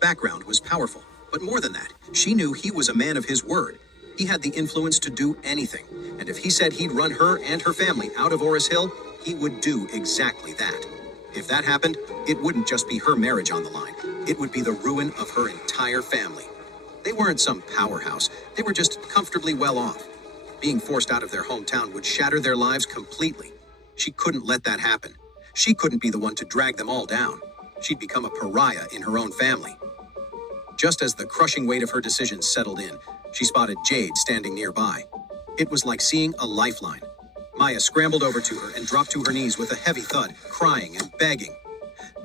background was powerful, but more than that, she knew he was a man of his word. He had the influence to do anything, and if he said he'd run her and her family out of Oris Hill, he would do exactly that. If that happened, it wouldn't just be her marriage on the line. It would be the ruin of her entire family. They weren't some powerhouse. They were just comfortably well off. Being forced out of their hometown would shatter their lives completely. She couldn't let that happen. She couldn't be the one to drag them all down. She'd become a pariah in her own family. Just as the crushing weight of her decision settled in, she spotted Jade standing nearby. It was like seeing a lifeline. Maya scrambled over to her and dropped to her knees with a heavy thud, crying and begging.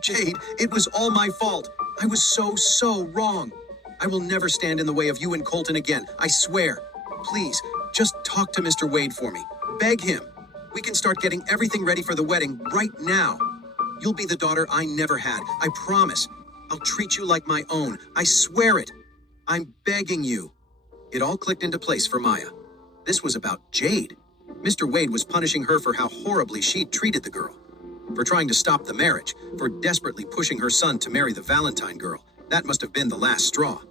"Jade, it was all my fault. I was so wrong. I will never stand in the way of you and Colton again, I swear. Please, just talk to Mr. Wade for me. Beg him. We can start getting everything ready for the wedding right now. You'll be the daughter I never had, I promise. I'll treat you like my own, I swear it. I'm begging you." It all clicked into place for Maya. This was about Jade. Mr. Wade was punishing her for how horribly she'd treated the girl. For trying to stop the marriage, for desperately pushing her son to marry the Valentine girl. That must have been the last straw.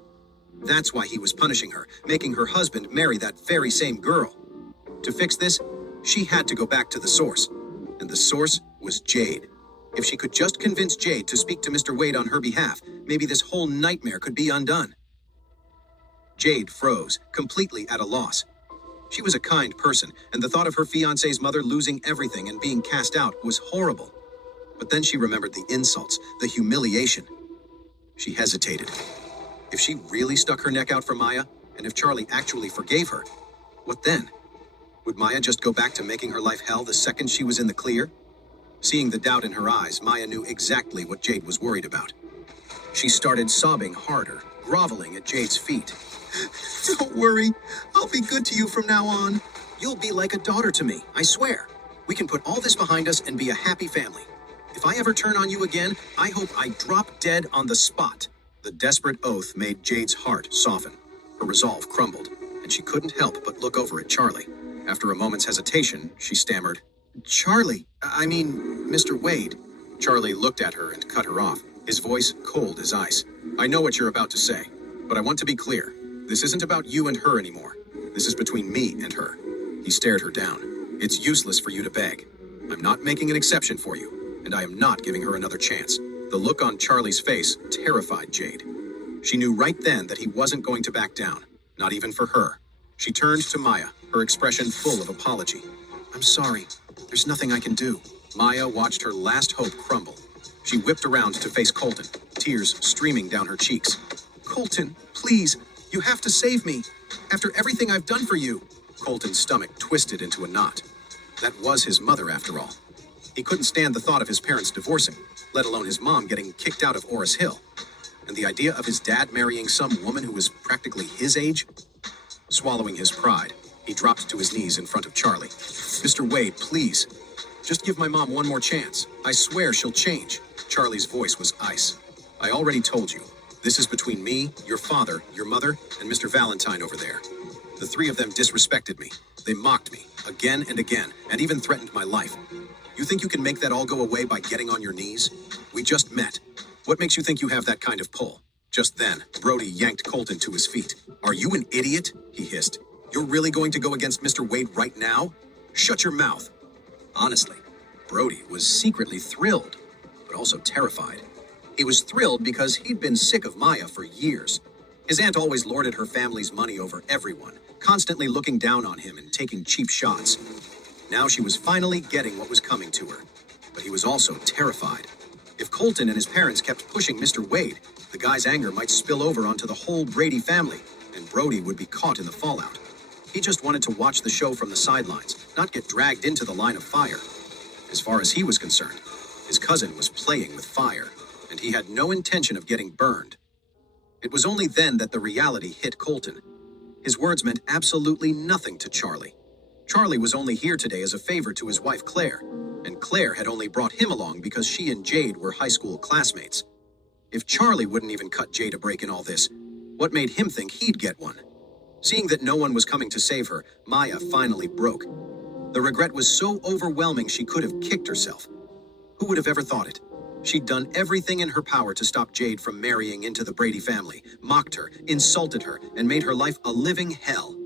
That's why he was punishing her, making her husband marry that very same girl. To fix this, she had to go back to the source. And the source was Jade. If she could just convince Jade to speak to Mr. Wade on her behalf, maybe this whole nightmare could be undone. Jade froze, completely at a loss. She was a kind person, and the thought of her fiancé's mother losing everything and being cast out was horrible. But then she remembered the insults, the humiliation. She hesitated. If she really stuck her neck out for Maya, and if Charlie actually forgave her, what then? Would Maya just go back to making her life hell the second she was in the clear? Seeing the doubt in her eyes, Maya knew exactly what Jade was worried about. She started sobbing harder, groveling at Jade's feet. "Don't worry. I'll be good to you from now on. You'll be like a daughter to me, I swear. We can put all this behind us and be a happy family. If I ever turn on you again, I hope I drop dead on the spot." The desperate oath made Jade's heart soften. Her resolve crumbled, and she couldn't help but look over at Charlie. After a moment's hesitation, she stammered, Mr. Wade." Charlie looked at her and cut her off, his voice cold as ice. "I know what you're about to say, but I want to be clear. This isn't about you and her anymore. This is between me and her." He stared her down. "It's useless for you to beg. I'm not making an exception for you, and I am not giving her another chance." The look on Charlie's face terrified Jade. She knew right then that he wasn't going to back down, not even for her. She turned to Maya, her expression full of apology. "I'm sorry. There's nothing I can do." Maya watched her last hope crumble. She whipped around to face Colton, tears streaming down her cheeks. "Colton, please, you have to save me. After everything I've done for you." Colton's stomach twisted into a knot. That was his mother, after all. He couldn't stand the thought of his parents divorcing, let alone his mom getting kicked out of Oris Hill. And the idea of his dad marrying some woman who was practically his age? Swallowing his pride, he dropped to his knees in front of Charlie. "Mr. Wade, please. Just give my mom one more chance. I swear she'll change." Charlie's voice was ice. "I already told you. This is between me, your father, your mother, and Mr. Valentine over there. The three of them disrespected me. They mocked me, again and again, and even threatened my life. You think you can make that all go away by getting on your knees? We just met. What makes you think you have that kind of pull?" Just then, Brody yanked Colton to his feet. "Are you an idiot?" he hissed. "You're really going to go against Mr. Wade right now? Shut your mouth." Honestly, Brody was secretly thrilled, but also terrified. He was thrilled because he'd been sick of Maya for years. His aunt always lorded her family's money over everyone, constantly looking down on him and taking cheap shots. Now she was finally getting what was coming to her. But he was also terrified. If Colton and his parents kept pushing Mr. Wade, the guy's anger might spill over onto the whole Brady family, and Brody would be caught in the fallout. He just wanted to watch the show from the sidelines, not get dragged into the line of fire. As far as he was concerned, his cousin was playing with fire, and he had no intention of getting burned. It was only then that the reality hit Colton. His words meant absolutely nothing to Charlie. Charlie was only here today as a favor to his wife Claire, and Claire had only brought him along because she and Jade were high school classmates. If Charlie wouldn't even cut Jade a break in all this, what made him think he'd get one? Seeing that no one was coming to save her, Maya finally broke. The regret was so overwhelming she could have kicked herself. Who would have ever thought it? She'd done everything in her power to stop Jade from marrying into the Brady family, mocked her, insulted her, and made her life a living hell.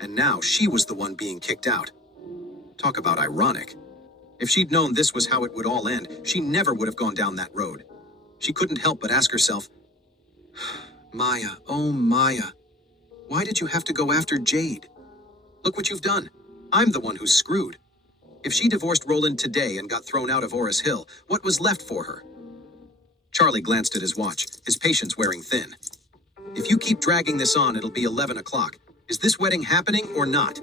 And now she was the one being kicked out. Talk about ironic. If she'd known this was how it would all end, she never would have gone down that road. She couldn't help but ask herself, Maya, oh Maya, why did you have to go after Jade? Look what you've done. I'm the one who's screwed. If she divorced Roland today and got thrown out of Oris Hill, what was left for her? Charlie glanced at his watch, his patience wearing thin. If you keep dragging this on, it'll be 11 o'clock. Is this wedding happening or not?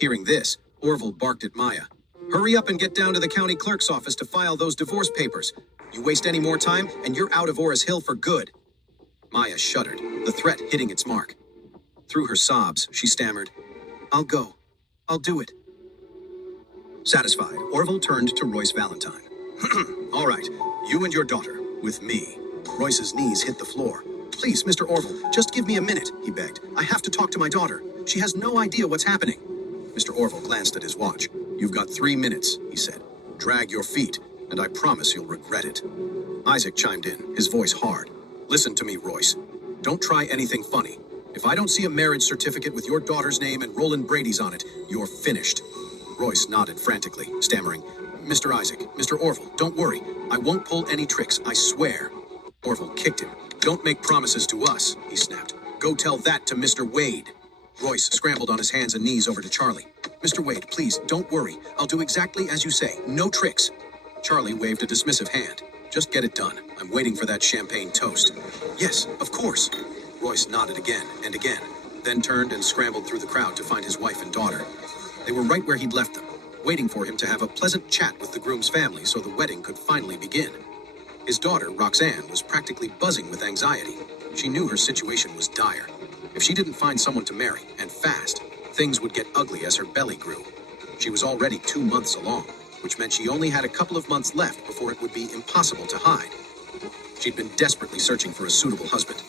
Hearing this, Orville barked at Maya. Hurry up and get down to the county clerk's office to file those divorce papers. You waste any more time, and you're out of Oris Hill for good. Maya shuddered, the threat hitting its mark. Through her sobs, she stammered, I'll go. I'll do it. Satisfied, Orville turned to Royce Valentine. All right, you and your daughter, with me. Royce's knees hit the floor. Please, Mr. Orville, just give me a minute, he begged. I have to talk to my daughter. She has no idea what's happening. Mr. Orville glanced at his watch. You've got 3 minutes, he said. Drag your feet, and I promise you'll regret it. Isaac chimed in, his voice hard. Listen to me, Royce. Don't try anything funny. If I don't see a marriage certificate with your daughter's name and Roland Brady's on it, you're finished. Royce nodded frantically, stammering, Mr. Isaac, Mr. Orville, don't worry. I won't pull any tricks, I swear. Orville kicked him. Don't make promises to us, he snapped. Go tell that to Mr. Wade. Royce scrambled on his hands and knees over to Charlie. Mr. Wade, please, don't worry. I'll do exactly as you say. No tricks. Charlie waved a dismissive hand. Just get it done. I'm waiting for that champagne toast. Yes, of course. Royce nodded again and again, then turned and scrambled through the crowd to find his wife and daughter. They were right where he'd left them, waiting for him to have a pleasant chat with the groom's family so the wedding could finally begin. His daughter, Roxanne, was practically buzzing with anxiety. She knew her situation was dire. If she didn't find someone to marry, and fast, things would get ugly as her belly grew. She was already 2 months along, which meant she only had a couple of months left before it would be impossible to hide. She'd been desperately searching for a suitable husband.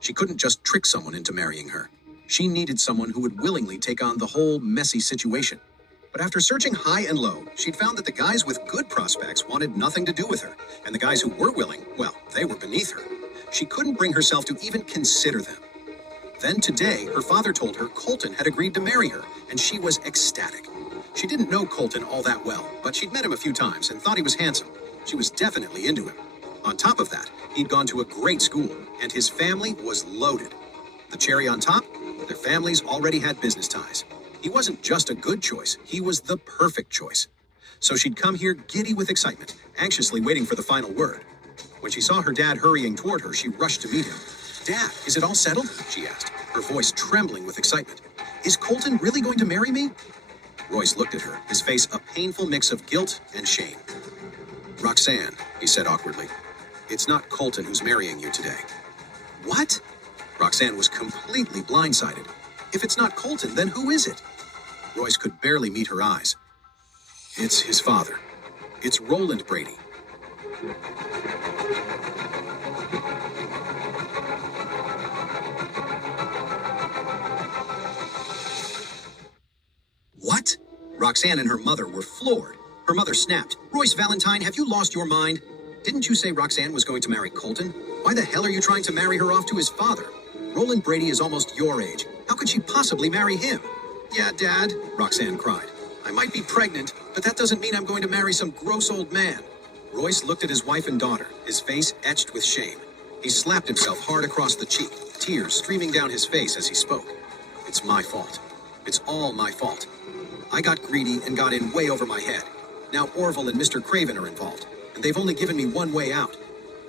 She couldn't just trick someone into marrying her. She needed someone who would willingly take on the whole messy situation. But after searching high and low, she'd found that the guys with good prospects wanted nothing to do with her, and the guys who were willing, well, they were beneath her. She couldn't bring herself to even consider them. Then today, her father told her Colton had agreed to marry her, and she was ecstatic. She didn't know Colton all that well, but she'd met him a few times and thought he was handsome. She was definitely into him. On top of that, he'd gone to a great school, and his family was loaded. The cherry on top? Their families already had business ties. He wasn't just a good choice, he was the perfect choice. So she'd come here giddy with excitement, anxiously waiting for the final word. When she saw her dad hurrying toward her, she rushed to meet him. Dad, is it all settled? She asked, her voice trembling with excitement. Is Colton really going to marry me? Royce looked at her, his face a painful mix of guilt and shame. Roxanne, he said awkwardly, it's not Colton who's marrying you today. What? Roxanne was completely blindsided. If it's not Colton, then who is it? Royce could barely meet her eyes. It's his father. It's Roland Brady. What? Roxanne and her mother were floored. Her mother snapped. Royce Valentine, have you lost your mind? Didn't you say Roxanne was going to marry Colton? Why the hell are you trying to marry her off to his father? Roland Brady is almost your age. How could she possibly marry him? Yeah, Dad, Roxanne cried. I might be pregnant, but that doesn't mean I'm going to marry some gross old man. Royce looked at his wife and daughter, his face etched with shame. He slapped himself hard across the cheek, tears streaming down his face as he spoke. It's my fault. It's all my fault. I got greedy and got in way over my head. Now Orville and Mr. Craven are involved, and they've only given me one way out.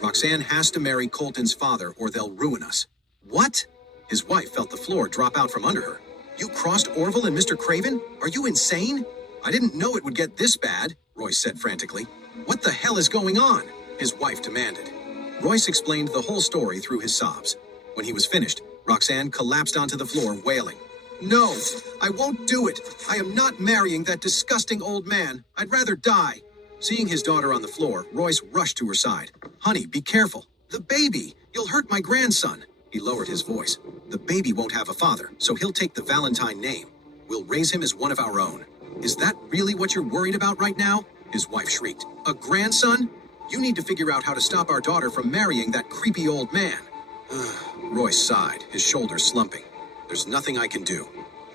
Roxanne has to marry Colton's father or they'll ruin us. What? His wife felt the floor drop out from under her. You crossed Orville and Mr. Craven? Are you insane? I didn't know it would get this bad, Royce said frantically. What the hell is going on? His wife demanded. Royce explained the whole story through his sobs. When he was finished, Roxanne collapsed onto the floor, wailing. No, I won't do it. I am not marrying that disgusting old man. I'd rather die. Seeing his daughter on the floor, Royce rushed to her side. Honey, be careful. The baby. You'll hurt my grandson. He lowered his voice. The baby won't have a father, so he'll take the Valentine name. We'll raise him as one of our own. Is that really what you're worried about right now? His wife shrieked. A grandson? You need to figure out how to stop our daughter from marrying that creepy old man. Royce sighed, his shoulders slumping. There's nothing I can do.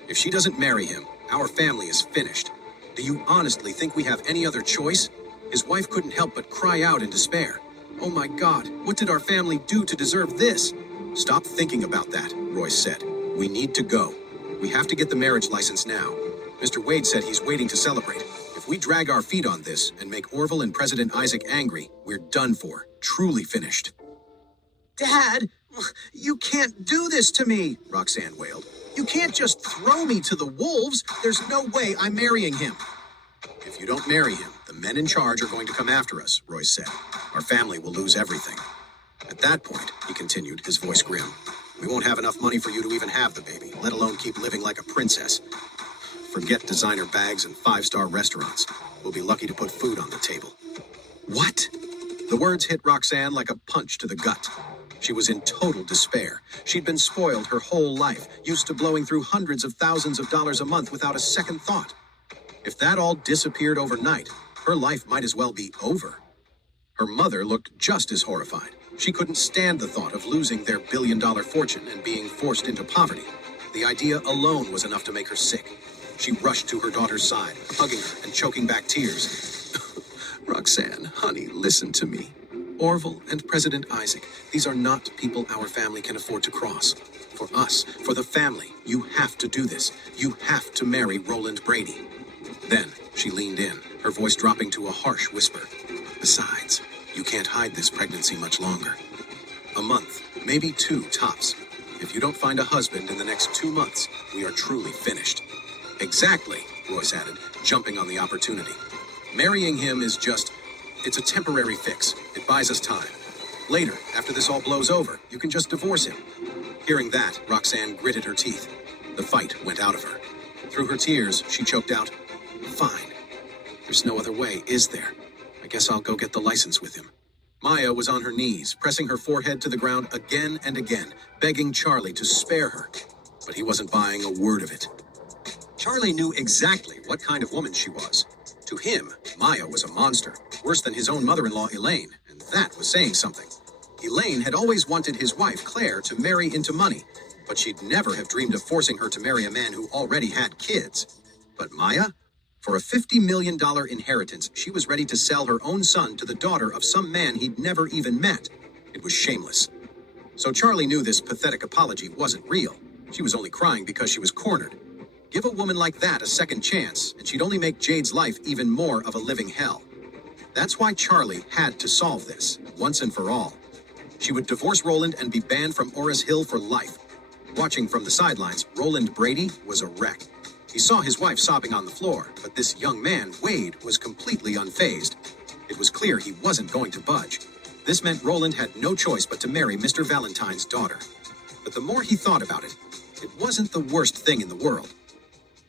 If she doesn't marry him, our family is finished. Do you honestly think we have any other choice? His wife couldn't help but cry out in despair. Oh my God, what did our family do to deserve this? Stop thinking about that, Royce said. We need to go. We have to get the marriage license now. Mr. Wade said he's waiting to celebrate. If we drag our feet on this and make Orville and President Isaac angry, we're done for. Truly finished. Dad, you can't do this to me, Roxanne wailed. You can't just throw me to the wolves. There's no way I'm marrying him. If you don't marry him, the men in charge are going to come after us, Royce said. Our family will lose everything. At that point, he continued, his voice grim, we won't have enough money for you to even have the baby, let alone keep living like a princess. Forget designer bags and five-star restaurants. We'll be lucky to put food on the table. What? The words hit Roxanne like a punch to the gut. She was in total despair. She'd been spoiled her whole life, used to blowing through hundreds of thousands of dollars a month without a second thought. If that all disappeared overnight, her life might as well be over. Her mother looked just as horrified. She couldn't stand the thought of losing their billion-dollar fortune and being forced into poverty. The idea alone was enough to make her sick. She rushed to her daughter's side, hugging her and choking back tears. Roxanne, honey, listen to me. Orville and President Isaac, these are not people our family can afford to cross. For us, for the family, you have to do this. You have to marry Roland Brady. Then she leaned in, her voice dropping to a harsh whisper. Besides, you can't hide this pregnancy much longer. A month, maybe 2 tops. If you don't find a husband in the next 2 months, we are truly finished. Exactly, Royce added, jumping on the opportunity. Marrying him is it's a temporary fix. It buys us time. Later, after this all blows over, you can just divorce him. Hearing that, Roxanne gritted her teeth. The fight went out of her. Through her tears, she choked out, Fine. There's no other way, is there? I guess I'll go get the license with him. Maya was on her knees, pressing her forehead to the ground again and again, begging Charlie to spare her. But he wasn't buying a word of it. Charlie knew exactly what kind of woman she was. To him, Maya was a monster, worse than his own mother-in-law Elaine, and that was saying something. Elaine had always wanted his wife, Claire, to marry into money, but she'd never have dreamed of forcing her to marry a man who already had kids. But Maya? For a $50 million inheritance, she was ready to sell her own son to the daughter of some man he'd never even met. It was shameless. So Charlie knew this pathetic apology wasn't real. She was only crying because she was cornered. Give a woman like that a second chance, and she'd only make Jade's life even more of a living hell. That's why Charlie had to solve this, once and for all. She would divorce Roland and be banned from Oris Hill for life. Watching from the sidelines, Roland Brady was a wreck. He saw his wife sobbing on the floor, but this young man, Wade, was completely unfazed. It was clear he wasn't going to budge. This meant Roland had no choice but to marry Mr. Valentine's daughter. But the more he thought about it, it wasn't the worst thing in the world.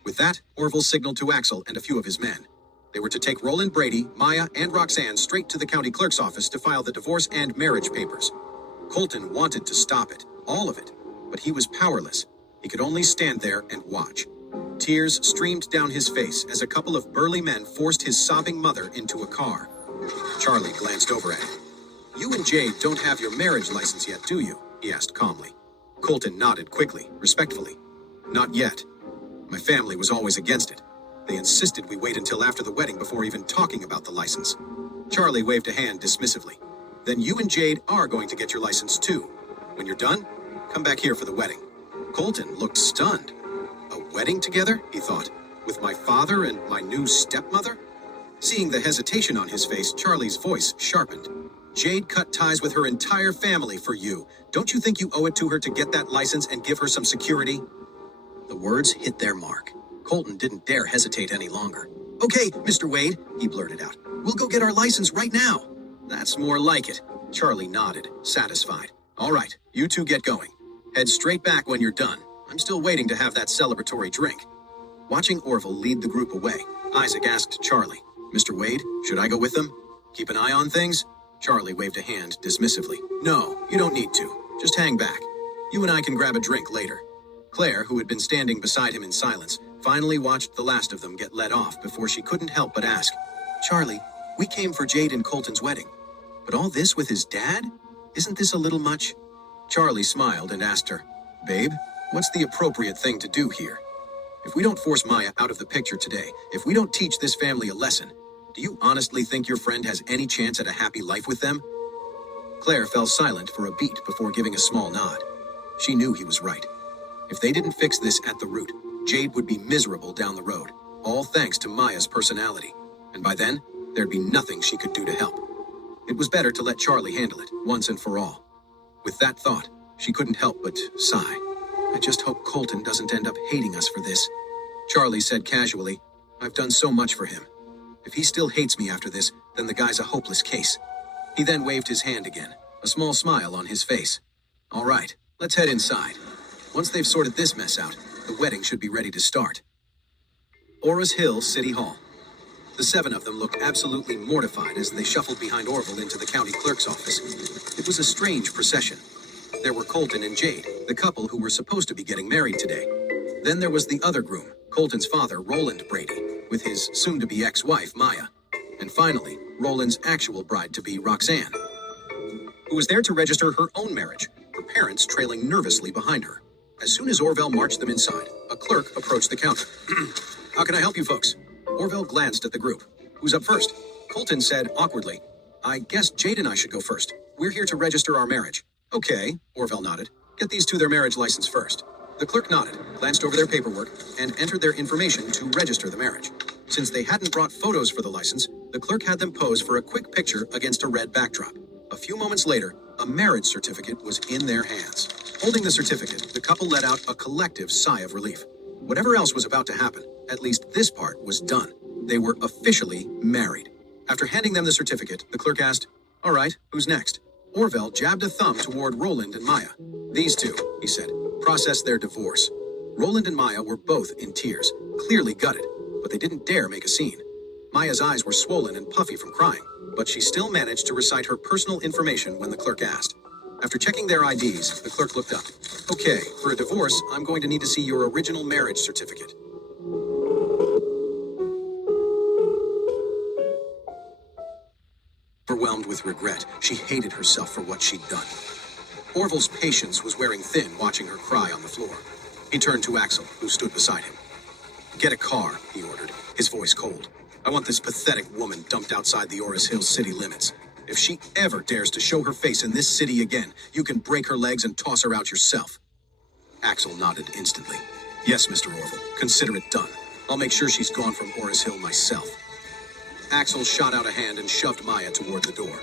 With that, Orville signaled to Axel and a few of his men. They were to take Roland Brady, Maya, and Roxanne straight to the county clerk's office to file the divorce and marriage papers. Colton wanted to stop it, all of it, but he was powerless. He could only stand there and watch. Tears streamed down his face as a couple of burly men forced his sobbing mother into a car. Charlie glanced over at him. You and Jade don't have your marriage license yet, do you? He asked calmly. Colton nodded quickly, respectfully. Not yet. My family was always against it. They insisted we wait until after the wedding before even talking about the license. Charlie waved a hand dismissively. Then you and Jade are going to get your license too. When you're done, come back here for the wedding. Colton looked stunned. A wedding together, he thought, with my father and my new stepmother? Seeing the hesitation on his face, Charlie's voice sharpened. Jade cut ties with her entire family for you. Don't you think you owe it to her to get that license and give her some security? The words hit their mark. Colton didn't dare hesitate any longer. Okay, Mr. Wade, he blurted out. We'll go get our license right now. That's more like it. Charlie nodded, satisfied. All right, you two get going. Head straight back when you're done. I'm still waiting to have that celebratory drink. Watching Orville lead the group away, Isaac asked Charlie, Mr. Wade, should I go with them? Keep an eye on things? Charlie waved a hand dismissively. No, you don't need to. Just hang back. You and I can grab a drink later. Claire, who had been standing beside him in silence, finally watched the last of them get let off before she couldn't help but ask, Charlie, we came for Jade and Colton's wedding. But all this with his dad? Isn't this a little much? Charlie smiled and asked her, "Babe, what's the appropriate thing to do here? If we don't force Maya out of the picture today, if we don't teach this family a lesson, do you honestly think your friend has any chance at a happy life with them?" Claire fell silent for a beat before giving a small nod. She knew he was right. If they didn't fix this at the root, Jade would be miserable down the road, all thanks to Maya's personality. And by then, there'd be nothing she could do to help. It was better to let Charlie handle it, once and for all. With that thought, she couldn't help but sigh. "I just hope Colton doesn't end up hating us for this." Charlie said casually, "I've done so much for him. If he still hates me after this, then the guy's a hopeless case." He then waved his hand again, a small smile on his face. "All right, let's head inside. Once they've sorted this mess out, the wedding should be ready to start." Oris Hill City Hall. The seven of them looked absolutely mortified as they shuffled behind Orville into the county clerk's office. It was a strange procession. There were Colton and Jade, the couple who were supposed to be getting married today. Then there was the other groom, Colton's father, Roland Brady, with his soon-to-be ex-wife, Maya. And finally, Roland's actual bride-to-be, Roxanne, who was there to register her own marriage, her parents trailing nervously behind her. As soon as Orville marched them inside, a clerk approached the counter. "How can I help you folks?" Orville glanced at the group. "Who's up first?" Colton said awkwardly, "I guess Jade and I should go first. We're here to register our marriage." "Okay," Orville nodded. "Get these two their marriage license first." The clerk nodded, glanced over their paperwork, and entered their information to register the marriage. Since they hadn't brought photos for the license, the clerk had them pose for a quick picture against a red backdrop. A few moments later, a marriage certificate was in their hands. Holding the certificate, the couple let out a collective sigh of relief. Whatever else was about to happen, at least this part was done. They were officially married. After handing them the certificate, the clerk asked, "All right, who's next?" Orville jabbed a thumb toward Roland and Maya. "These two," he said, "process their divorce." Roland and Maya were both in tears, clearly gutted, but they didn't dare make a scene. Maya's eyes were swollen and puffy from crying, but she still managed to recite her personal information when the clerk asked. After checking their IDs, the clerk looked up. "Okay, for a divorce, I'm going to need to see your original marriage certificate." Overwhelmed with regret, she hated herself for what she'd done. Orville's patience was wearing thin watching her cry on the floor. He turned to Axel, who stood beside him. "Get a car," he ordered, his voice cold. "I want this pathetic woman dumped outside the Oris Hills city limits. If she ever dares to show her face in this city again, you can break her legs and toss her out yourself." Axel nodded instantly. "Yes, Mr. Orville, consider it done. I'll make sure she's gone from Oris Hill myself." Axel shot out a hand and shoved Maya toward the door.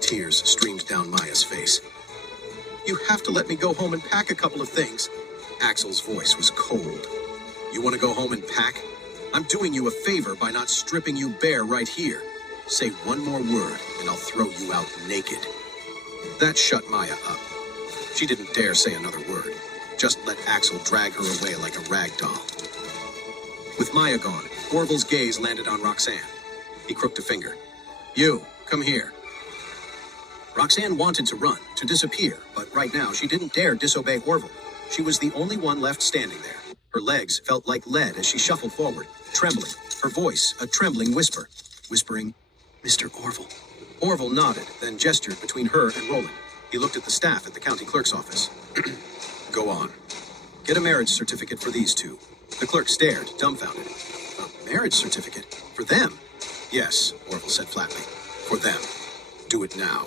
Tears streamed down Maya's face. "You have to let me go home and pack a couple of things." Axel's voice was cold. "You want to go home and pack? I'm doing you a favor by not stripping you bare right here. Say one more word, and I'll throw you out naked." That shut Maya up. She didn't dare say another word. Just let Axel drag her away like a rag doll. With Maya gone, Orville's gaze landed on Roxanne. He crooked a finger. "You, come here." Roxanne wanted to run, to disappear, but right now she didn't dare disobey Orville. She was the only one left standing there. Her legs felt like lead as she shuffled forward, trembling, her voice a trembling whisper, whispering, "Mr. Orville." Orville nodded, then gestured between her and Roland. He looked at the staff at the county clerk's office. "Go on. Get a marriage certificate for these two." The clerk stared, dumbfounded. "A marriage certificate? For them?" "Yes," Orville said flatly. "For them. Do it now."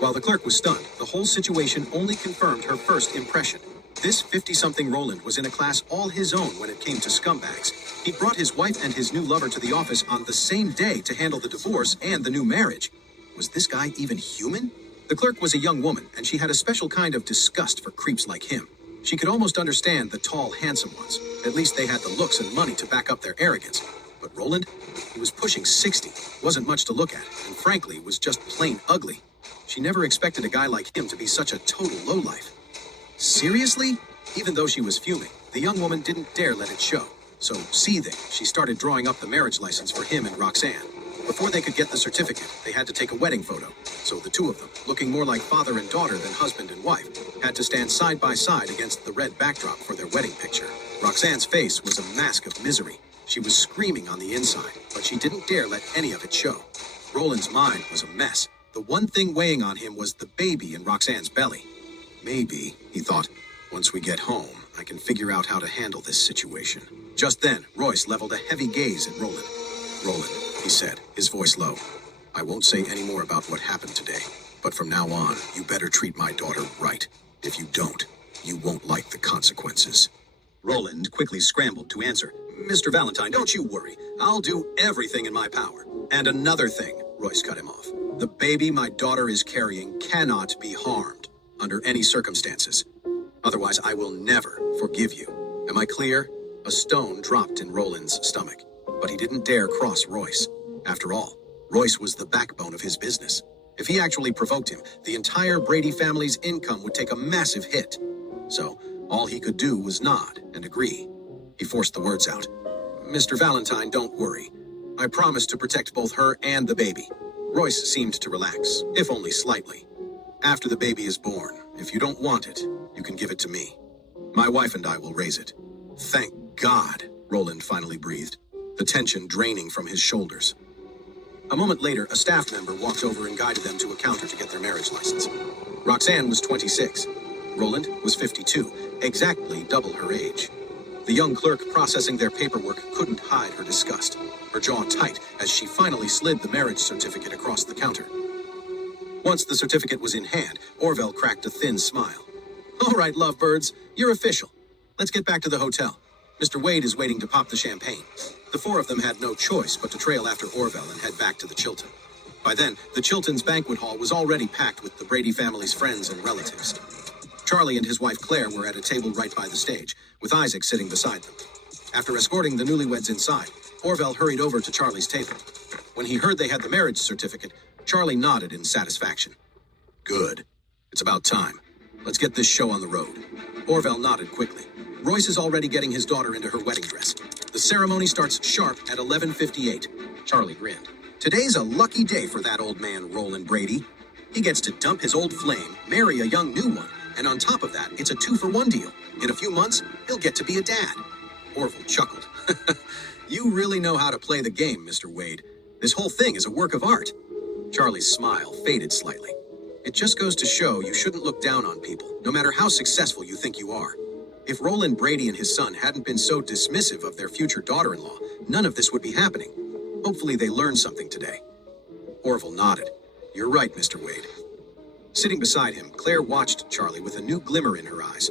While the clerk was stunned, the whole situation only confirmed her first impression. This 50-something Roland was in a class all his own when it came to scumbags. He brought his wife and his new lover to the office on the same day to handle the divorce and the new marriage. Was this guy even human? The clerk was a young woman, and she had a special kind of disgust for creeps like him. She could almost understand the tall, handsome ones. At least they had the looks and money to back up their arrogance. But Roland? He was pushing 60, wasn't much to look at, and frankly was just plain ugly. She never expected a guy like him to be such a total lowlife. Seriously? Even though she was fuming, the young woman didn't dare let it show. So, seething, she started drawing up the marriage license for him and Roxanne. Before they could get the certificate, they had to take a wedding photo. So the two of them, looking more like father and daughter than husband and wife, had to stand side by side against the red backdrop for their wedding picture. Roxanne's face was a mask of misery. She was screaming on the inside, but she didn't dare let any of it show. Roland's mind was a mess. The one thing weighing on him was the baby in Roxanne's belly. Maybe, he thought, once we get home, I can figure out how to handle this situation. Just then, Royce leveled a heavy gaze at Roland. Roland, he said, his voice low. I won't say any more about what happened today, but from now on, you better treat my daughter right. If you don't, you won't like the consequences. Roland quickly scrambled to answer. Mr. Valentine, don't you worry. I'll do everything in my power. And another thing, Royce cut him off. The baby my daughter is carrying cannot be harmed under any circumstances. Otherwise, I will never forgive you. Am I clear? A stone dropped in Roland's stomach, but he didn't dare cross Royce. After all, Royce was the backbone of his business. If he actually provoked him, the entire Brady family's income would take a massive hit. So, all he could do was nod and agree. He forced the words out. Mr. Valentine, don't worry. I promise to protect both her and the baby. Royce seemed to relax, if only slightly. After the baby is born, if you don't want it, you can give it to me. My wife and I will raise it. Thank God, Roland finally breathed, the tension draining from his shoulders. A moment later, a staff member walked over and guided them to a counter to get their marriage license. Roxanne was 26. Roland was 52, exactly double her age. The young clerk processing their paperwork couldn't hide her disgust, her jaw tight as she finally slid the marriage certificate across the counter. Once the certificate was in hand, Orville cracked a thin smile. All right, lovebirds, you're official. Let's get back to the hotel. Mr. Wade is waiting to pop the champagne. The four of them had no choice but to trail after Orville and head back to the Chilton. By then, the Chilton's banquet hall was already packed with the Brady family's friends and relatives. Charlie and his wife Claire were at a table right by the stage, with Isaac sitting beside them. After escorting the newlyweds inside, Orville hurried over to Charlie's table. When he heard they had the marriage certificate, Charlie nodded in satisfaction. Good. It's about time. Let's get this show on the road. Orville nodded quickly. Royce is already getting his daughter into her wedding dress. The ceremony starts sharp at 11:58. Charlie grinned. Today's a lucky day for that old man, Roland Brady. He gets to dump his old flame, marry a young new one, and on top of that, it's a 2-for-1 deal. In a few months, he'll get to be a dad. Orville chuckled. You really know how to play the game, Mr. Wade. This whole thing is a work of art. Charlie's smile faded slightly. It just goes to show you shouldn't look down on people, no matter how successful you think you are. If Roland Brady and his son hadn't been so dismissive of their future daughter-in-law, none of this would be happening. Hopefully they learned something today. Orville nodded. You're right, Mr. Wade. Sitting beside him, Claire watched Charlie with a new glimmer in her eyes.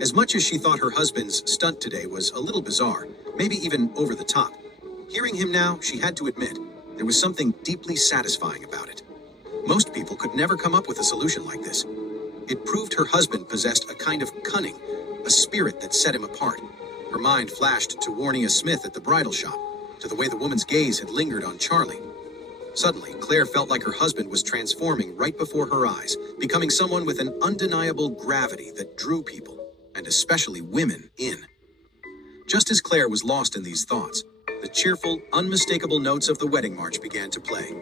As much as she thought her husband's stunt today was a little bizarre, maybe even over the top, hearing him now, she had to admit, there was something deeply satisfying about it. Most people could never come up with a solution like this. It proved her husband possessed a kind of cunning, a spirit that set him apart. Her mind flashed to Warnia Smith at the bridal shop, to the way the woman's gaze had lingered on Charlie. Suddenly, Claire felt like her husband was transforming right before her eyes, becoming someone with an undeniable gravity that drew people, and especially women, in. Just as Claire was lost in these thoughts, the cheerful, unmistakable notes of the wedding march began to play.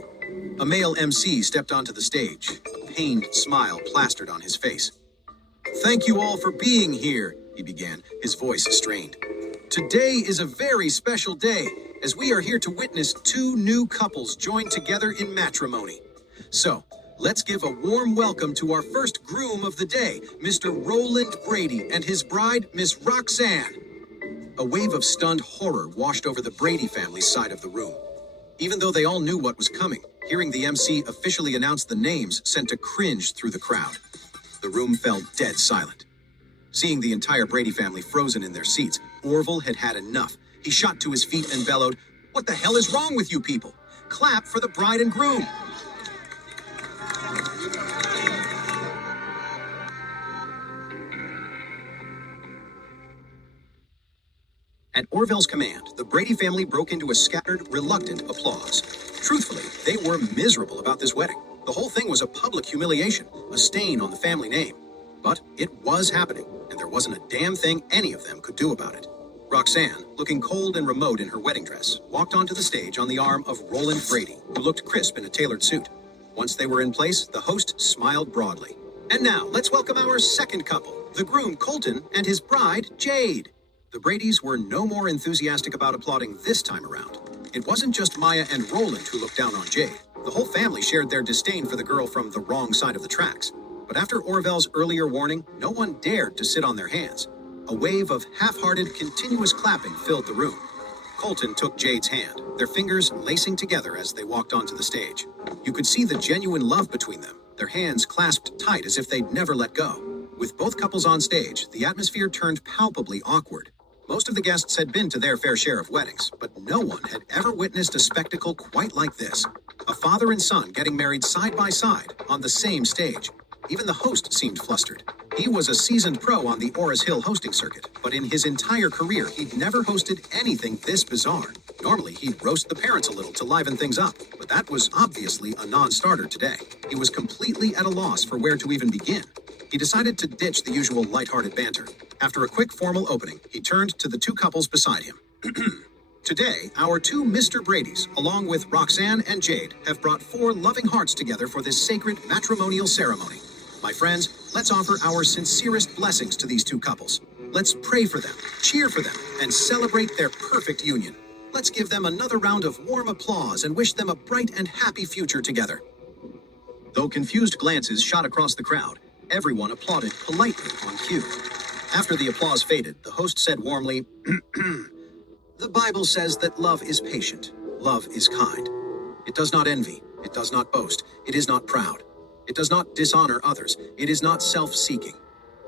A male MC stepped onto the stage, a pained smile plastered on his face. Thank you all for being here, he began, his voice strained. Today is a very special day, as we are here to witness two new couples joined together in matrimony. So, let's give a warm welcome to our first groom of the day, Mr. Roland Brady, and his bride, Miss Roxanne. A wave of stunned horror washed over the Brady family's side of the room. Even though they all knew what was coming, hearing the MC officially announce the names sent a cringe through the crowd. The room fell dead silent. Seeing the entire Brady family frozen in their seats, Orville had had enough. He shot to his feet and bellowed, "What the hell is wrong with you people? Clap for the bride and groom!" At Orville's command, the Brady family broke into a scattered, reluctant applause. Truthfully, they were miserable about this wedding. The whole thing was a public humiliation, a stain on the family name. But it was happening, and there wasn't a damn thing any of them could do about it. Roxanne, looking cold and remote in her wedding dress, walked onto the stage on the arm of Roland Brady, who looked crisp in a tailored suit. Once they were in place, the host smiled broadly. And now, let's welcome our second couple, the groom Colton and his bride Jade. The Bradys were no more enthusiastic about applauding this time around. It wasn't just Maya and Roland who looked down on Jade. The whole family shared their disdain for the girl from the wrong side of the tracks. But after Orville's earlier warning, no one dared to sit on their hands. A wave of half-hearted, continuous clapping filled the room. Colton took Jade's hand, their fingers lacing together as they walked onto the stage. You could see the genuine love between them, their hands clasped tight as if they'd never let go. With both couples on stage, the atmosphere turned palpably awkward. Most of the guests had been to their fair share of weddings, but no one had ever witnessed a spectacle quite like this. A father and son getting married side by side on the same stage. Even the host seemed flustered. He was a seasoned pro on the Oris Hill hosting circuit, but in his entire career, he'd never hosted anything this bizarre. Normally, he'd roast the parents a little to liven things up, but that was obviously a non-starter today. He was completely at a loss for where to even begin. He decided to ditch the usual lighthearted banter. After a quick formal opening, he turned to the two couples beside him. Today, our two Mr. Bradys, along with Roxanne and Jade, have brought 4 loving hearts together for this sacred matrimonial ceremony. My friends, let's offer our sincerest blessings to these two couples. Let's pray for them, cheer for them, and celebrate their perfect union. Let's give them another round of warm applause and wish them a bright and happy future together. Though confused glances shot across the crowd, everyone applauded politely on cue. After the applause faded, the host said warmly, "The Bible says that love is patient, love is kind. It does not envy, it does not boast, it is not proud. It does not dishonor others, it is not self-seeking.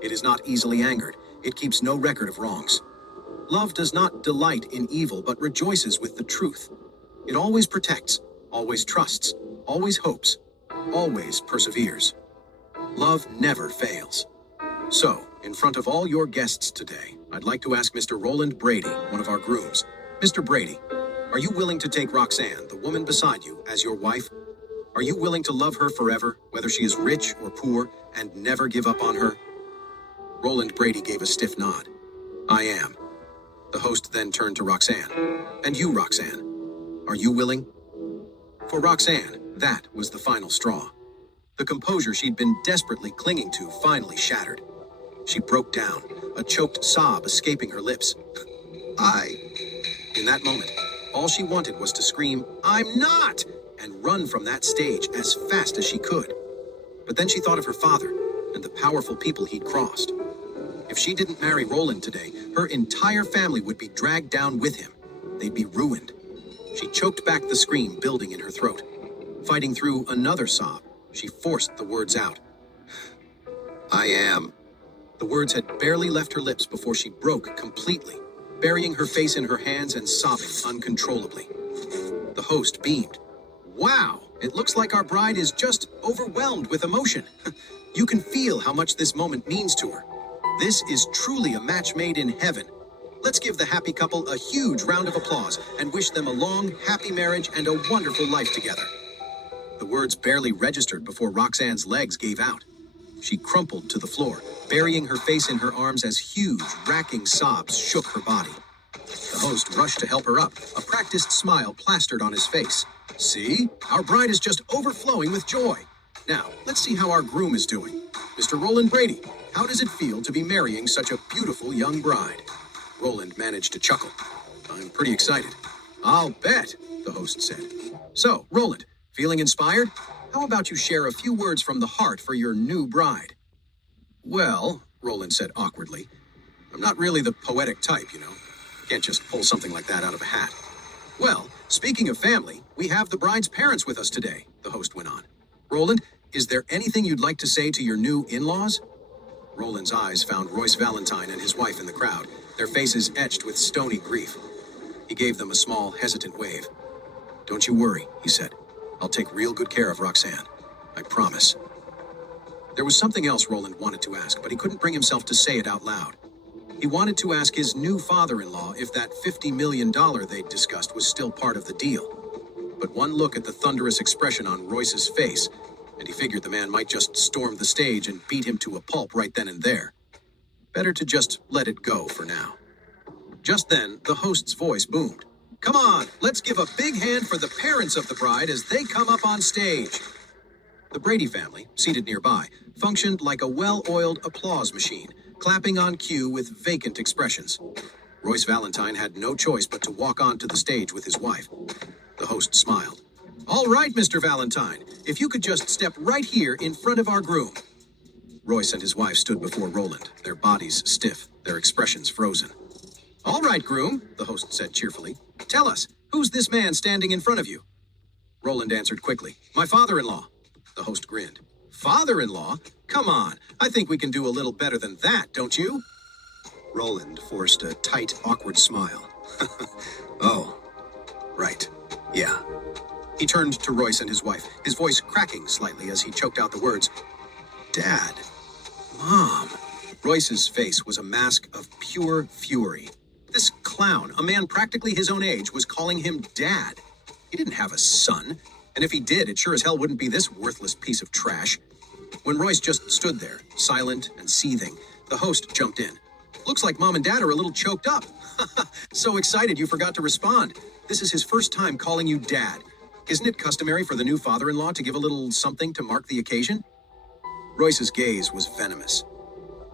It is not easily angered, it keeps no record of wrongs. Love does not delight in evil, but rejoices with the truth. It always protects, always trusts, always hopes, always perseveres. Love never fails." So, in front of all your guests today, I'd like to ask Mr. Roland Brady, one of our grooms. Mr. Brady, are you willing to take Roxanne, the woman beside you, as your wife? Are you willing to love her forever, whether she is rich or poor, and never give up on her? Roland Brady gave a stiff nod. "I am." The host then turned to Roxanne. "And you, Roxanne, are you willing?" For Roxanne, that was the final straw. The composure she'd been desperately clinging to finally shattered. She broke down, a choked sob escaping her lips. In that moment, all she wanted was to scream, "I'm not!" and run from that stage as fast as she could. But then she thought of her father and the powerful people he'd crossed. If she didn't marry Roland today, her entire family would be dragged down with him. They'd be ruined. She choked back the scream building in her throat. Fighting through another sob, she forced the words out. "I am." The words had barely left her lips before she broke completely, burying her face in her hands and sobbing uncontrollably. The host beamed. "Wow, it looks like our bride is just overwhelmed with emotion. You can feel how much this moment means to her. This is truly a match made in heaven. Let's give the happy couple a huge round of applause and wish them a long, happy marriage and a wonderful life together." The words barely registered before Roxanne's legs gave out. She crumpled to the floor, burying her face in her arms as huge, racking sobs shook her body. The host rushed to help her up, a practiced smile plastered on his face. "See? Our bride is just overflowing with joy. Now, let's see how our groom is doing. Mr. Roland Brady, how does it feel to be marrying such a beautiful young bride?" Roland managed to chuckle. "I'm pretty excited." "I'll bet," the host said. "So, Roland, feeling inspired? How about you share a few words from the heart for your new bride?" "Well," Roland said awkwardly, "I'm not really the poetic type, you know. I can't just pull something like that out of a hat." "Well, speaking of family, we have the bride's parents with us today," the host went on. "Roland, is there anything you'd like to say to your new in-laws?" Roland's eyes found Royce Valentine and his wife in the crowd, their faces etched with stony grief. He gave them a small, hesitant wave. "Don't you worry," he said. "I'll take real good care of Roxanne. I promise." There was something else Roland wanted to ask, but he couldn't bring himself to say it out loud. He wanted to ask his new father-in-law if that $50 million they'd discussed was still part of the deal. But one look at the thunderous expression on Royce's face, and he figured the man might just storm the stage and beat him to a pulp right then and there. Better to just let it go for now. Just then, the host's voice boomed. "Come on, let's give a big hand for the parents of the bride as they come up on stage." The Brady family, seated nearby, functioned like a well-oiled applause machine, clapping on cue with vacant expressions. Royce Valentine had no choice but to walk onto the stage with his wife. The host smiled. "All right, Mr. Valentine, if you could just step right here in front of our groom." Royce and his wife stood before Roland, their bodies stiff, their expressions frozen. "All right, groom," the host said cheerfully. "Tell us, who's this man standing in front of you?" Roland answered quickly, "My father-in-law." The host grinned. "Father-in-law? Come on, I think we can do a little better than that, don't you?" Roland forced a tight, awkward smile. "Oh, right, yeah." He turned to Royce and his wife, his voice cracking slightly as he choked out the words, "Dad, Mom." Royce's face was a mask of pure fury. This clown, a man practically his own age, was calling him Dad. He didn't have a son, and if he did, it sure as hell wouldn't be this worthless piece of trash. When Royce just stood there, silent and seething, the host jumped in. "Looks like Mom and Dad are a little choked up. So excited you forgot to respond. This is his first time calling you Dad. Isn't it customary for the new father-in-law to give a little something to mark the occasion?" Royce's gaze was venomous.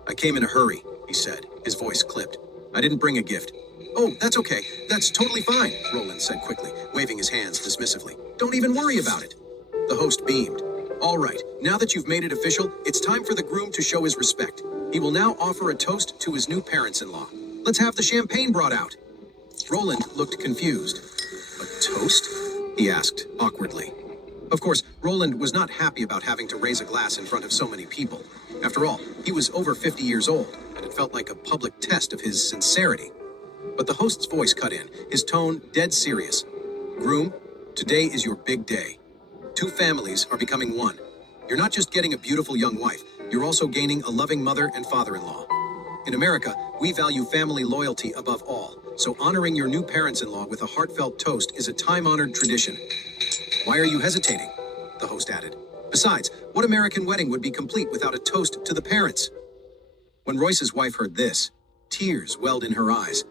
"I came in a hurry," he said, his voice clipped. "I didn't bring a gift." "Oh, that's okay. That's totally fine," Roland said quickly, waving his hands dismissively. "Don't even worry about it." The host beamed. "All right, now that you've made it official, it's time for the groom to show his respect. He will now offer a toast to his new parents-in-law. Let's have the champagne brought out." Roland looked confused. "A toast?" he asked awkwardly. Of course, Roland was not happy about having to raise a glass in front of so many people. After all, he was over 50 years old, and it felt like a public test of his sincerity. But the host's voice cut in, his tone dead serious. "Groom, today is your big day. Two families are becoming one. You're not just getting a beautiful young wife, you're also gaining a loving mother and father-in-law. In America, we value family loyalty above all, so honoring your new parents-in-law with a heartfelt toast is a time-honored tradition. Why are you hesitating?" the host added. "Besides, what American wedding would be complete without a toast to the parents?" When Royce's wife heard this, tears welled in her eyes.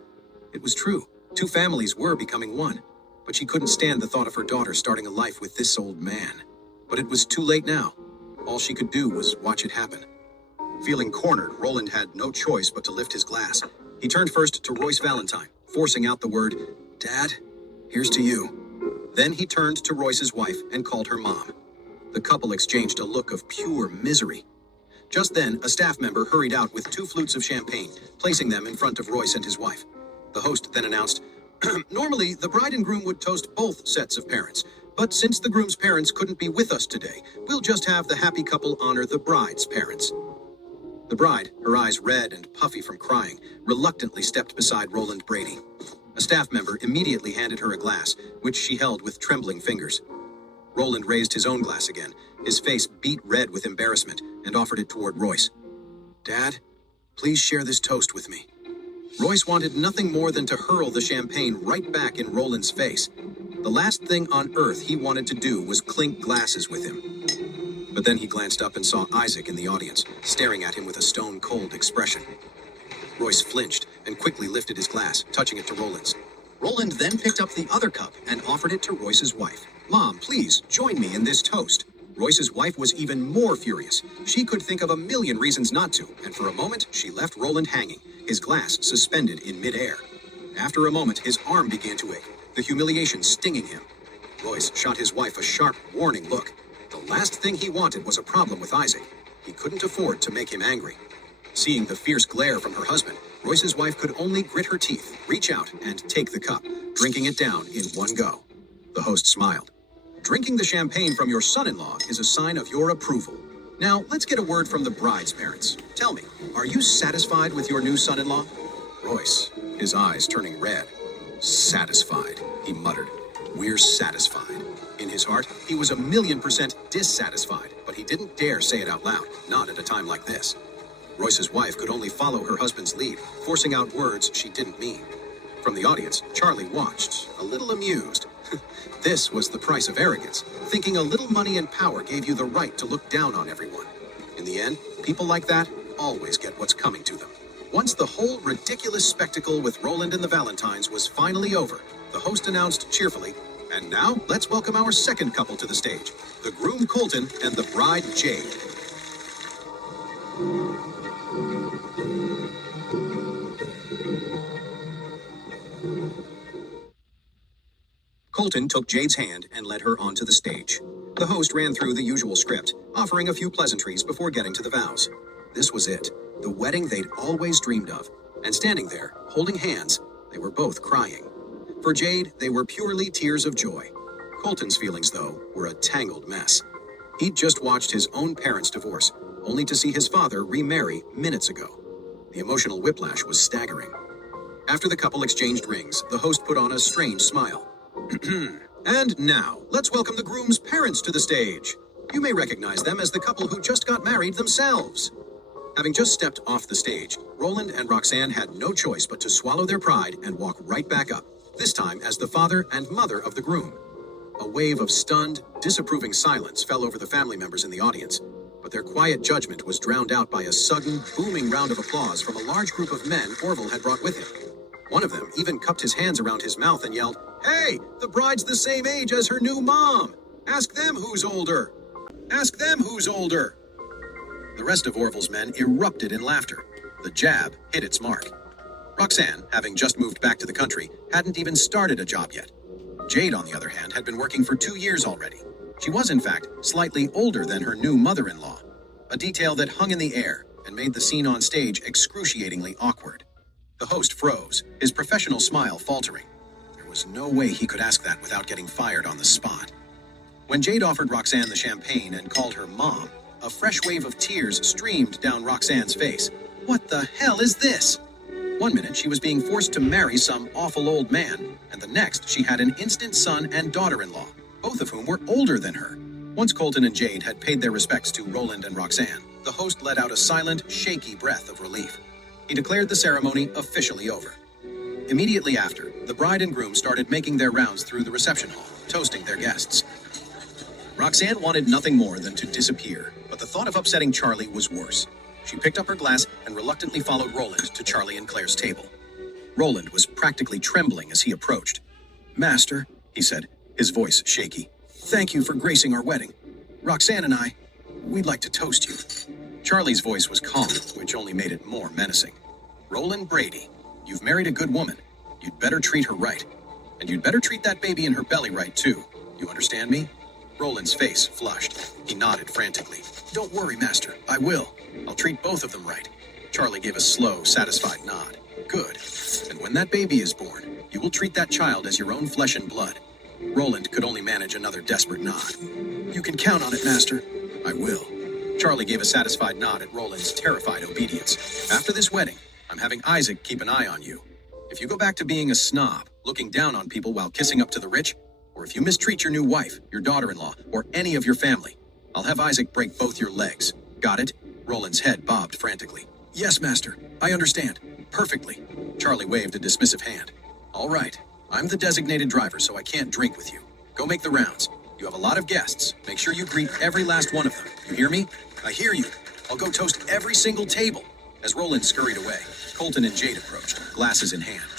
It was true. Two families were becoming one, but she couldn't stand the thought of her daughter starting a life with this old man. But it was too late now. All she could do was watch it happen. Feeling cornered, Roland had no choice but to lift his glass. He turned first to Royce Valentine, forcing out the word, "Dad, here's to you." Then he turned to Royce's wife and called her Mom. The couple exchanged a look of pure misery. Just then, a staff member hurried out with 2 flutes of champagne, placing them in front of Royce and his wife. The host then announced, "Normally, the bride and groom would toast both sets of parents, but since the groom's parents couldn't be with us today, we'll just have the happy couple honor the bride's parents." The bride, her eyes red and puffy from crying, reluctantly stepped beside Roland Brady. A staff member immediately handed her a glass, which she held with trembling fingers. Roland raised his own glass again, his face beet red with embarrassment, and offered it toward Royce. "Dad, please share this toast with me." Royce wanted nothing more than to hurl the champagne right back in Roland's face. The last thing on earth he wanted to do was clink glasses with him. But then he glanced up and saw Isaac in the audience, staring at him with a stone-cold expression. Royce flinched and quickly lifted his glass, touching it to Roland's. Roland then picked up the other cup and offered it to Royce's wife. "Mom, please, join me in this toast." Royce's wife was even more furious. She could think of a million reasons not to, and for a moment, she left Roland hanging, his glass suspended in midair. After a moment, his arm began to ache, the humiliation stinging him. Royce shot his wife a sharp, warning look. The last thing he wanted was a problem with Isaac. He couldn't afford to make him angry. Seeing the fierce glare from her husband, Royce's wife could only grit her teeth, reach out, and take the cup, drinking it down in one go. The host smiled. "Drinking the champagne from your son-in-law is a sign of your approval. Now, let's get a word from the bride's parents. Tell me, are you satisfied with your new son-in-law?" Royce, his eyes turning red. "Satisfied," he muttered. "We're satisfied." In his heart, he was 1,000,000% dissatisfied, but he didn't dare say it out loud, not at a time like this. Royce's wife could only follow her husband's lead, forcing out words she didn't mean. From the audience, Charlie watched, a little amused. This was the price of arrogance, thinking a little money and power gave you the right to look down on everyone. In the end, people like that always get what's coming to them. Once the whole ridiculous spectacle with Roland and the Valentines was finally over, the host announced cheerfully, "And now, let's welcome our second couple to the stage, the groom Colton and the bride Jade." Colton took Jade's hand and led her onto the stage. The host ran through the usual script, offering a few pleasantries before getting to the vows. This was it, the wedding they'd always dreamed of. And standing there, holding hands, they were both crying. For Jade, they were purely tears of joy. Colton's feelings, though, were a tangled mess. He'd just watched his own parents divorce, only to see his father remarry minutes ago. The emotional whiplash was staggering. After the couple exchanged rings, the host put on a strange smile. And now, let's welcome the groom's parents to the stage. You may recognize them as the couple who just got married themselves. Having just stepped off the stage, Roland and Roxanne had no choice but to swallow their pride and walk right back up, this time as the father and mother of the groom. A wave of stunned, disapproving silence fell over the family members in the audience, but their quiet judgment was drowned out by a sudden, booming round of applause from a large group of men Orville had brought with him. One of them even cupped his hands around his mouth and yelled, "Hey, the bride's the same age as her new mom! Ask them who's older! Ask them who's older!" The rest of Orville's men erupted in laughter. The jab hit its mark. Roxanne, having just moved back to the country, hadn't even started a job yet. Jade, on the other hand, had been working for 2 years already. She was, in fact, slightly older than her new mother-in-law, a detail that hung in the air and made the scene on stage excruciatingly awkward. The host froze, his professional smile faltering. There was no way he could ask that without getting fired on the spot. When Jade offered Roxanne the champagne and called her mom, a fresh wave of tears streamed down Roxanne's face. What the hell is this? One minute she was being forced to marry some awful old man, and the next she had an instant son and daughter-in-law, both of whom were older than her. Once Colton and Jade had paid their respects to Roland and Roxanne, the host let out a silent, shaky breath of relief. He declared the ceremony officially over. Immediately after, the bride and groom started making their rounds through the reception hall, toasting their guests. Roxanne wanted nothing more than to disappear, but the thought of upsetting Charlie was worse. She picked up her glass and reluctantly followed Roland to Charlie and Claire's table. Roland was practically trembling as he approached. "Master," he said, his voice shaky, "thank you for gracing our wedding. Roxanne and we'd like to toast you." Charlie's voice was calm, which only made it more menacing. "Roland Brady, you've married a good woman. You'd better treat her right. And you'd better treat that baby in her belly right, too. You understand me?" Roland's face flushed. He nodded frantically. "Don't worry, Master. I will. I'll treat both of them right." Charlie gave a slow, satisfied nod. "Good. And when that baby is born, you will treat that child as your own flesh and blood." Roland could only manage another desperate nod. "You can count on it, Master." "I will." Charlie gave a satisfied nod at Roland's terrified obedience. "After this wedding, I'm having Isaac keep an eye on you. If you go back to being a snob, looking down on people while kissing up to the rich, or if you mistreat your new wife, your daughter-in-law, or any of your family, I'll have Isaac break both your legs. Got it?" Roland's head bobbed frantically. "Yes, Master. I understand. Perfectly." Charlie waved a dismissive hand. "All right. I'm the designated driver, so I can't drink with you. Go make the rounds. You have a lot of guests. Make sure you greet every last one of them. You hear me?" "I hear you. I'll go toast every single table." As Roland scurried away, Colton and Jade approached, glasses in hand.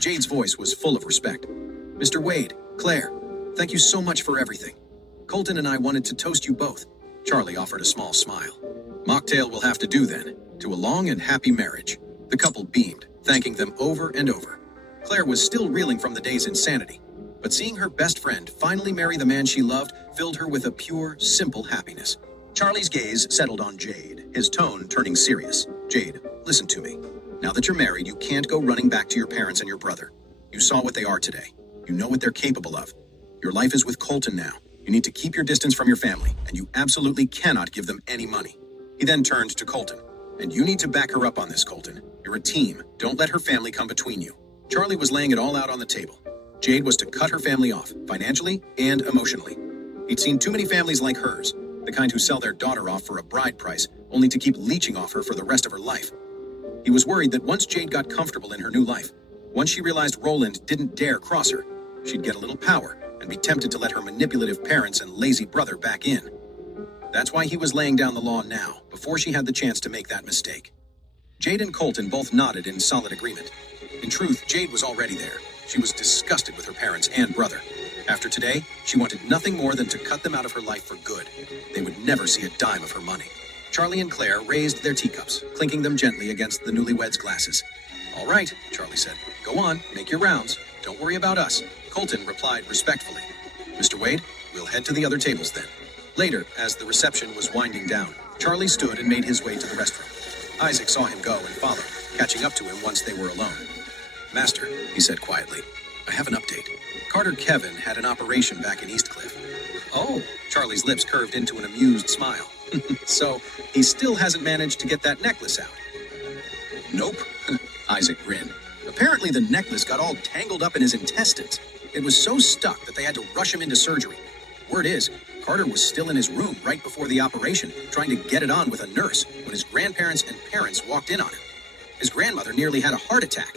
Jade's voice was full of respect. "Mr. Wade, Claire, thank you so much for everything. Colton and I wanted to toast you both." Charlie offered a small smile. "Mocktail will have to do then. To a long and happy marriage." The couple beamed, thanking them over and over. Claire was still reeling from the day's insanity, but seeing her best friend finally marry the man she loved filled her with a pure, simple happiness. Charlie's gaze settled on Jade, his tone turning serious. "Jade, listen to me. Now that you're married, you can't go running back to your parents and your brother. You saw what they are today. You know what they're capable of. Your life is with Colton now. You need to keep your distance from your family, and you absolutely cannot give them any money." He then turned to Colton. "And you need to back her up on this, Colton. You're a team. Don't let her family come between you." Charlie was laying it all out on the table. Jade was to cut her family off, financially and emotionally. He'd seen too many families like hers, the kind who sell their daughter off for a bride price, only to keep leeching off her for the rest of her life. He was worried that once Jade got comfortable in her new life, once she realized Roland didn't dare cross her, she'd get a little power and be tempted to let her manipulative parents and lazy brother back in. That's why he was laying down the law now, before she had the chance to make that mistake. Jade and Colton both nodded in solid agreement. In truth, Jade was already there. She was disgusted with her parents and brother. After today, she wanted nothing more than to cut them out of her life for good. They would never see a dime of her money. Charlie and Claire raised their teacups, clinking them gently against the newlyweds' glasses. "All right," Charlie said. "Go on, make your rounds. Don't worry about us." Colton replied respectfully. "Mr. Wade, we'll head to the other tables then." Later, as the reception was winding down, Charlie stood and made his way to the restroom. Isaac saw him go and followed, catching up to him once they were alone. "Master," he said quietly, "I have an update. Carter Kevin had an operation back in Eastcliff." "Oh," Charlie's lips curved into an amused smile. "So, he still hasn't managed to get that necklace out?" "Nope," Isaac grinned. "Apparently the necklace got all tangled up in his intestines. It was so stuck that they had to rush him into surgery. Word is, Carter was still in his room right before the operation, trying to get it on with a nurse, when his grandparents and parents walked in on him. His grandmother nearly had a heart attack."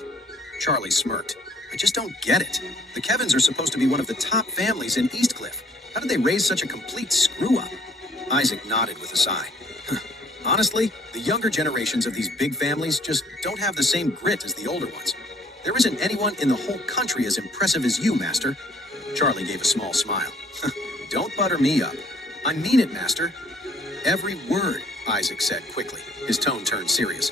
Charlie smirked. "I just don't get it. The Kevins are supposed to be one of the top families in Eastcliff. How did they raise such a complete screw-up?" Isaac nodded with a sigh. "Honestly, the younger generations of these big families just don't have the same grit as the older ones. There isn't anyone in the whole country as impressive as you, Master." Charlie gave a small smile. "Don't butter me up. I mean it, Master." "Every word," Isaac said quickly. His tone turned serious.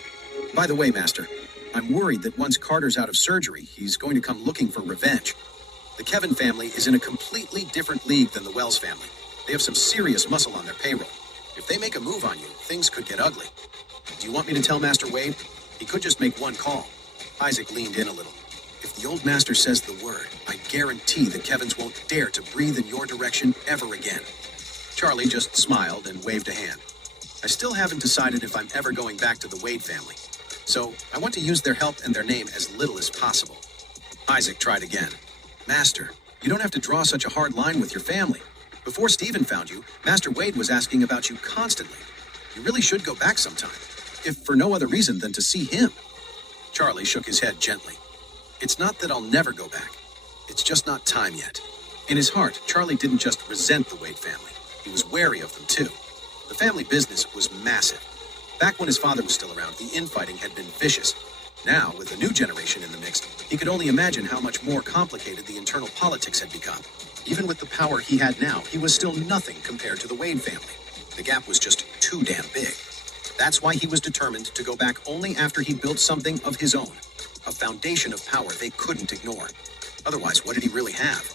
"By the way, Master, I'm worried that once Carter's out of surgery, he's going to come looking for revenge. The Kevin family is in a completely different league than the Wells family. They have some serious muscle on their payroll. If they make a move on you, things could get ugly. Do you want me to tell Master Wade? He could just make one call." Isaac leaned in a little. "If the old master says the word, I guarantee the Kevins won't dare to breathe in your direction ever again." Charlie just smiled and waved a hand. "I still haven't decided if I'm ever going back to the Wade family. So I want to use their help and their name as little as possible." Isaac tried again. "Master, you don't have to draw such a hard line with your family. Before Stephen found you, Master Wade was asking about you constantly. You really should go back sometime, if for no other reason than to see him." Charlie shook his head gently. "It's not that I'll never go back. It's just not time yet." In his heart, Charlie didn't just resent the Wade family. He was wary of them too. The family business was massive. Back when his father was still around, the infighting had been vicious. Now, with a new generation in the mix, he could only imagine how much more complicated the internal politics had become. Even with the power he had now, he was still nothing compared to the Wade family. The gap was just too damn big. That's why he was determined to go back only after he built something of his own. A foundation of power they couldn't ignore. Otherwise, what did he really have?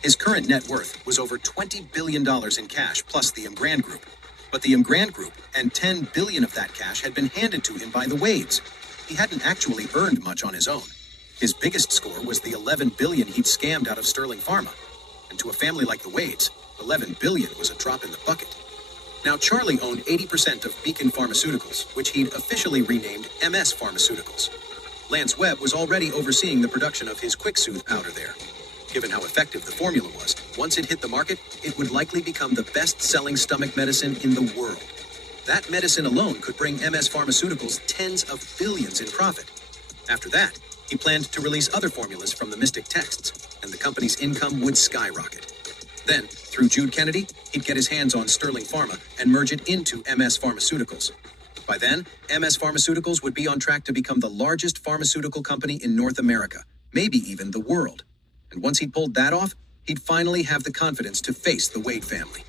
His current net worth was over $20 billion in cash plus the Grand Group. But the Grand Group and $10 billion of that cash had been handed to him by the Wades. He hadn't actually earned much on his own. His biggest score was the $11 billion he'd scammed out of Sterling Pharma. And to a family like the Wades, $11 billion was a drop in the bucket. Now, Charlie owned 80% of Beacon Pharmaceuticals, which he'd officially renamed MS Pharmaceuticals. Lance Webb was already overseeing the production of his Quick-Soothe powder there. Given how effective the formula was, once it hit the market, it would likely become the best-selling stomach medicine in the world. That medicine alone could bring MS Pharmaceuticals tens of billions in profit. After that, he planned to release other formulas from the Mystic texts, and the company's income would skyrocket. Then, through Jude Kennedy, he'd get his hands on Sterling Pharma and merge it into MS Pharmaceuticals. By then, MS Pharmaceuticals would be on track to become the largest pharmaceutical company in North America, maybe even the world. And once he'd pulled that off, he'd finally have the confidence to face the Wade family.